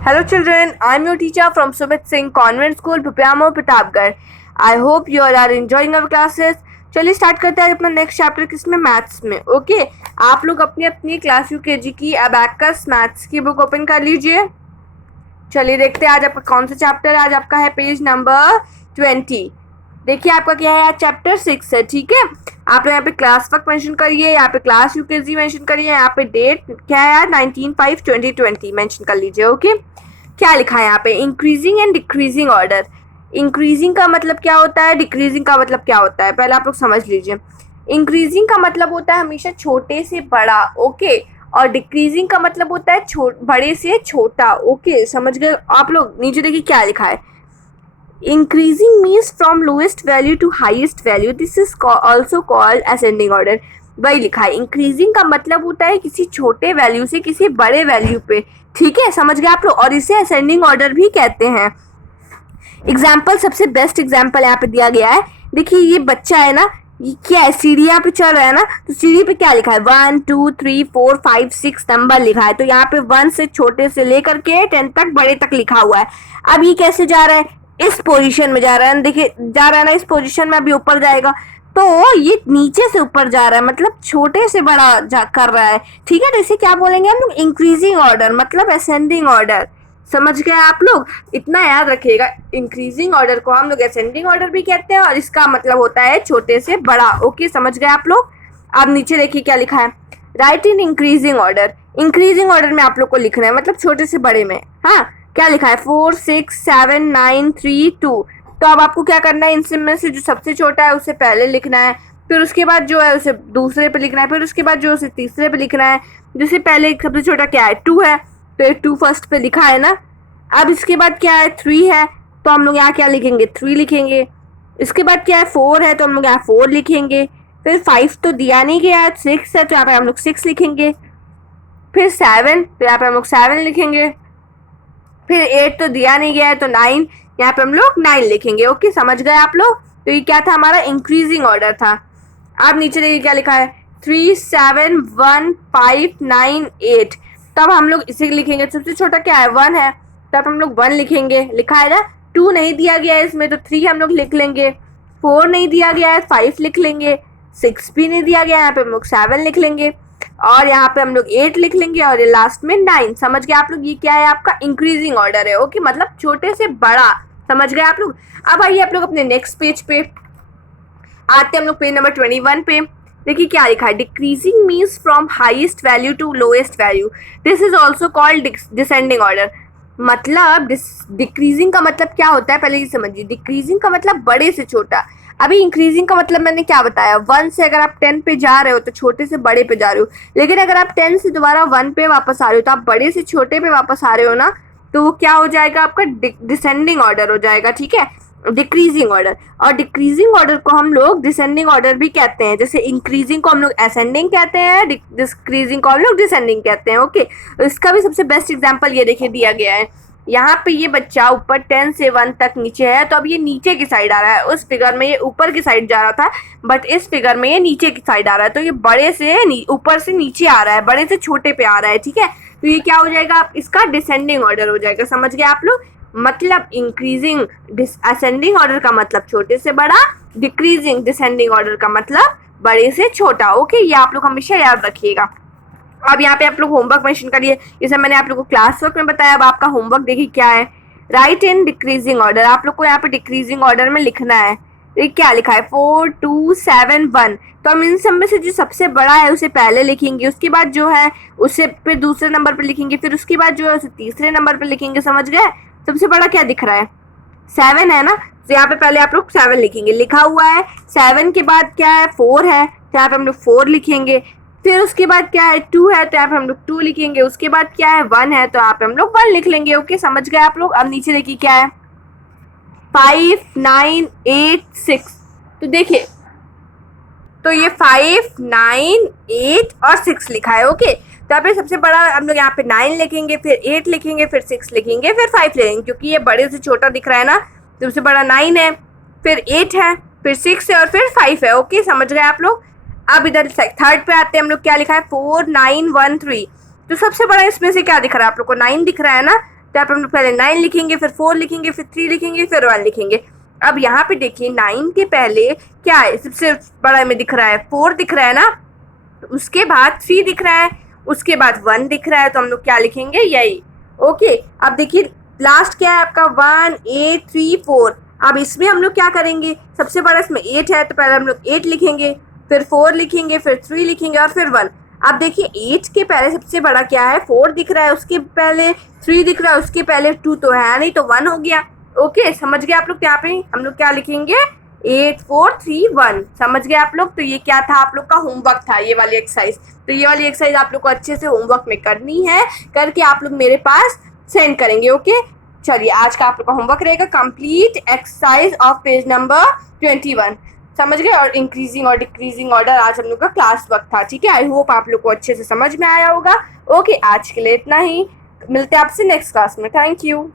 Hello children, I am your teacher from Sumit Singh Convent School, Pupyamo, Pratapgarh. I hope you all are enjoying our classes. चलिए start करते हैं अपना next chapter किसमें maths में. Okay आप लोग अपनी अपनी क्लास यूकेजी की अबैकस मैथ्स की बुक ओपन कर लीजिए. चलिए देखते हैं आज आपका कौन सा चैप्टर है. आज आपका है पेज नंबर 20. देखिए आपका क्या है, आज चैप्टर 6 है. ठीक है, आप लोग यहाँ पे क्लास वर्क मेंशन करिए, यहाँ पे क्लास यूकेजी मेंशन करिए, यहाँ पे डेट क्या है यार 19/5/2020 मेंशन कर लीजिए. ओके क्या लिखा है यहाँ पे, increasing and decreasing order. Increasing का मतलब क्या होता है, डिक्रीजिंग का मतलब क्या होता है, पहले आप लोग समझ लीजिए. इंक्रीजिंग का मतलब होता है हमेशा छोटे से बड़ा. ओके और डिक्रीजिंग का मतलब होता है बड़े से छोटा. ओके समझ गए आप लोग. नीचे देखिए क्या लिखा है, increasing means from lowest value to highest value. This is also called ascending order. वही लिखा है, इंक्रीजिंग का मतलब होता है किसी छोटे वैल्यू से किसी बड़े वैल्यू पे. ठीक है समझ गए आप लोग, और इसे असेंडिंग ऑर्डर भी कहते हैं. एग्जाम्पल, सबसे बेस्ट एग्जाम्पल यहाँ पे दिया गया है. देखिए ये बच्चा है ना, ये क्या है, सीढ़ी यहाँ पे चल रहा है ना, तो सीढ़ी पे क्या लिखा है 1 2 3 4 5 6 नंबर लिखा है. तो यहाँ पे 1 से छोटे से लेकर के 10 तक बड़े तक लिखा हुआ है. अब ये कैसे जा रहा है, इस पोजीशन में जा रहा है. देखिए जा रहा है ना इस पोजीशन में, अभी ऊपर जाएगा तो ये नीचे से ऊपर जा रहा है, मतलब छोटे से बड़ा कर रहा है. ठीक है, तो इसे क्या बोलेंगे हम लोग, इंक्रीजिंग ऑर्डर मतलब असेंडिंग ऑर्डर. समझ गए आप लोग, इतना याद रखिएगा. इंक्रीजिंग ऑर्डर को हम लोग असेंडिंग ऑर्डर भी कहते हैं और इसका मतलब होता है छोटे से बड़ा. ओके समझ गए आप लोग. अब नीचे देखिए क्या लिखा है, right in increasing order. Increasing order में आप लोग को लिखना है, मतलब छोटे से बड़े में. हाँ क्या लिखा है 4 6 7 9 3 2. तो अब आपको क्या करना है, इनसे में से जो सबसे छोटा है उसे पहले लिखना है, फिर उसके बाद जो है उसे दूसरे पे लिखना है, फिर उसके बाद जो उसे तीसरे पे लिखना है. जैसे पहले सबसे छोटा क्या है 2 है, तो 2 फर्स्ट पे लिखा है ना. अब इसके बाद क्या है 3 है, तो हम लोग यहाँ क्या लिखेंगे 3 लिखेंगे. इसके बाद क्या है 4 है, तो हम लोग यहाँ 4 लिखेंगे. फिर 5 तो दिया नहीं गया है, 6 है तो यहाँ पे हम लोग 6 लिखेंगे. फिर 7 तो यहाँ पे हम लोग 7 लिखेंगे. फिर 8 तो दिया नहीं गया है तो 9, यहाँ पे हम लोग 9 लिखेंगे. ओके समझ गए आप लोग. तो ये क्या था, हमारा इंक्रीजिंग ऑर्डर था. अब नीचे देखिए क्या लिखा है 3 7 1 5 9 8. तब हम लोग इसे लिखेंगे, सबसे छोटा क्या है 1 है, तब हम लोग 1 लिखेंगे. लिखा है ना, 2 नहीं दिया गया है इसमें तो 3 हम लोग लिख लेंगे. 4 नहीं दिया गया है 5 लिख लेंगे. 6 भी नहीं दिया गया, यहाँ पे हम लोग 7 लिख लेंगे. और यहाँ पे हम लोग 8 लिख लेंगे और ये लास्ट में 9. समझ गए आप लोग, ये क्या है आपका इंक्रीजिंग ऑर्डर है. ओके मतलब छोटे से बड़ा. समझ गए आप लोग. अब आइए आप लोग अपने नेक्स्ट पेज पे आते हैं, हम लोग पेज नंबर 21 पे. देखिए क्या लिखा है, decreasing means from highest value to lowest value. This is also called descending order. मतलब डिक्रीजिंग का मतलब क्या होता है, पहले ये समझिए. डिक्रीजिंग का मतलब बड़े से छोटा. अभी इंक्रीजिंग का मतलब मैंने क्या बताया, 1 से अगर आप 10 पे जा रहे हो तो छोटे से बड़े पे जा रहे हो. लेकिन अगर आप 10 से दोबारा 1 पे वापस आ रहे हो तो आप बड़े से छोटे पे वापस आ रहे हो ना, तो वो क्या हो जाएगा आपका डिसेंडिंग ऑर्डर हो जाएगा. ठीक है, डिक्रीजिंग ऑर्डर. और डिक्रीजिंग ऑर्डर को हम लोग डिसेंडिंग ऑर्डर भी कहते हैं. जैसे इंक्रीजिंग को हम लोग असेंडिंग कहते हैं, डिक्रीजिंग को हम लोग डिसेंडिंग कहते हैं. ओके इसका भी सबसे बेस्ट एग्जांपल ये देखिए दिया गया है. यहाँ पे ये बच्चा ऊपर 10 से 1 तक नीचे है, तो अब ये नीचे की साइड आ रहा है. उस फिगर में ये ऊपर की साइड जा रहा था, बट इस फिगर में ये नीचे की साइड आ रहा है. तो ये बड़े से ऊपर से नीचे आ रहा है, बड़े से छोटे पे आ रहा है. ठीक है, तो ये क्या हो जाएगा, आप इसका डिसेंडिंग ऑर्डर हो जाएगा. समझ गए आप लोग. मतलब इंक्रीजिंग असेंडिंग ऑर्डर का मतलब छोटे से बड़ा, डिक्रीजिंग डिसेंडिंग ऑर्डर का मतलब बड़े से छोटा. ओके ये आप लोग हमेशा याद रखिएगा. अब यहाँ पे आप लोग होमवर्क मेंशन करिए. ये सब मैंने आप लोग को क्लास वर्क में बताया. अब आपका होमवर्क देखिए क्या है, राइट इन डिक्रीजिंग ऑर्डर. आप लोग को यहाँ पे डिक्रीजिंग ऑर्डर में लिखना है. ये क्या लिखा है 4 2 7 1. तो हम इन सब में से जो सबसे बड़ा है उसे पहले लिखेंगे, उसके बाद जो है उसे फिर दूसरे नंबर पर लिखेंगे, फिर उसके बाद जो है उसे तीसरे नंबर पर लिखेंगे. समझ गए. सबसे बड़ा क्या दिख रहा है 7 है ना, तो यहाँ पे पहले आप लोग 7 लिखेंगे. लिखा हुआ है 7 के बाद क्या है 4 है, तो यहाँ पे हम लोग 4 लिखेंगे. फिर उसके बाद क्या है 2 है, तो यहाँ पे हम लोग 2 लिखेंगे. उसके बाद क्या है 1 है, तो यहाँ पे हम लोग 1 लिख लेंगे. ओके समझ गए आप लोग. अब नीचे देखिए क्या है 5 9 8 6. तो देखिए तो ये 5 9 8 और 6 लिखा है. ओके तो यहाँ पे सबसे बड़ा हम लोग यहाँ पे 9 लिखेंगे, फिर 8 लिखेंगे, फिर 6 लिखेंगे, फिर 5 लिखेंगे, क्योंकि ये बड़े से छोटा दिख रहा है ना. तो सबसे बड़ा 9 है, फिर 8 है, फिर 6 है और फिर 5 है. ओके समझ गए आप लोग. अब इधर थर्ड पे आते हैं हम लोग. क्या लिखा है 4 9 1 3. तो सबसे बड़ा इसमें से क्या दिख रहा है आप लोग को 9 दिख रहा है ना, यहाँ पे हम लोग पहले 9 लिखेंगे, फिर 4 लिखेंगे, फिर 3 लिखेंगे, फिर 1 लिखेंगे। अब यहाँ पे देखिए 9 के पहले क्या है, सबसे बड़ा में दिख रहा है 4 दिख रहा है ना, उसके बाद 3 दिख रहा है, उसके बाद 1 दिख रहा है, तो हम लोग क्या लिखेंगे, यही। ओके, अब देखिए लास्ट क्या है आपका 1 8 3 4। अब इसमें हम लोग क्या करेंगे, सबसे बड़ा इसमें 8 है, तो पहले हम लोग 8 लिखेंगे, फिर 4 लिखेंगे, फिर 3 लिखेंगे और फिर 1। अब देखिए 8 के पहले सबसे बड़ा क्या है, 4 दिख रहा है, उसके पहले 3 दिख रहा है, उसके पहले 2 तो है नहीं, तो 1 हो गया। ओके, समझ गए आप लोग, यहाँ पे हम लोग क्या लिखेंगे, 8 4 3 1। समझ गए आप लोग। तो ये क्या था, आप लोग का होमवर्क था, ये वाली एक्सरसाइज। तो ये वाली एक्सरसाइज आप लोग को अच्छे से होमवर्क में करनी है, करके आप लोग मेरे पास सेंड करेंगे। ओके, चलिए आज का आप लोग का होमवर्क रहेगा complete exercise of page number 21। समझ गए। और इंक्रीजिंग और डिक्रीजिंग ऑर्डर आज हम लोग का क्लास वर्क था। ठीक है, आई होप आप लोग को अच्छे से समझ में आया होगा। ओके, आज के लिए इतना ही, मिलते हैं आपसे नेक्स्ट क्लास में। Thank you.